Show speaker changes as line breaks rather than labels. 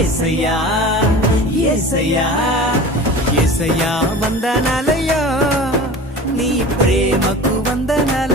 ఏసయ్యా ఏసయ్యా ఏసయ్యా వందనాలయ్యా. నీ ప్రేమకు వందనాల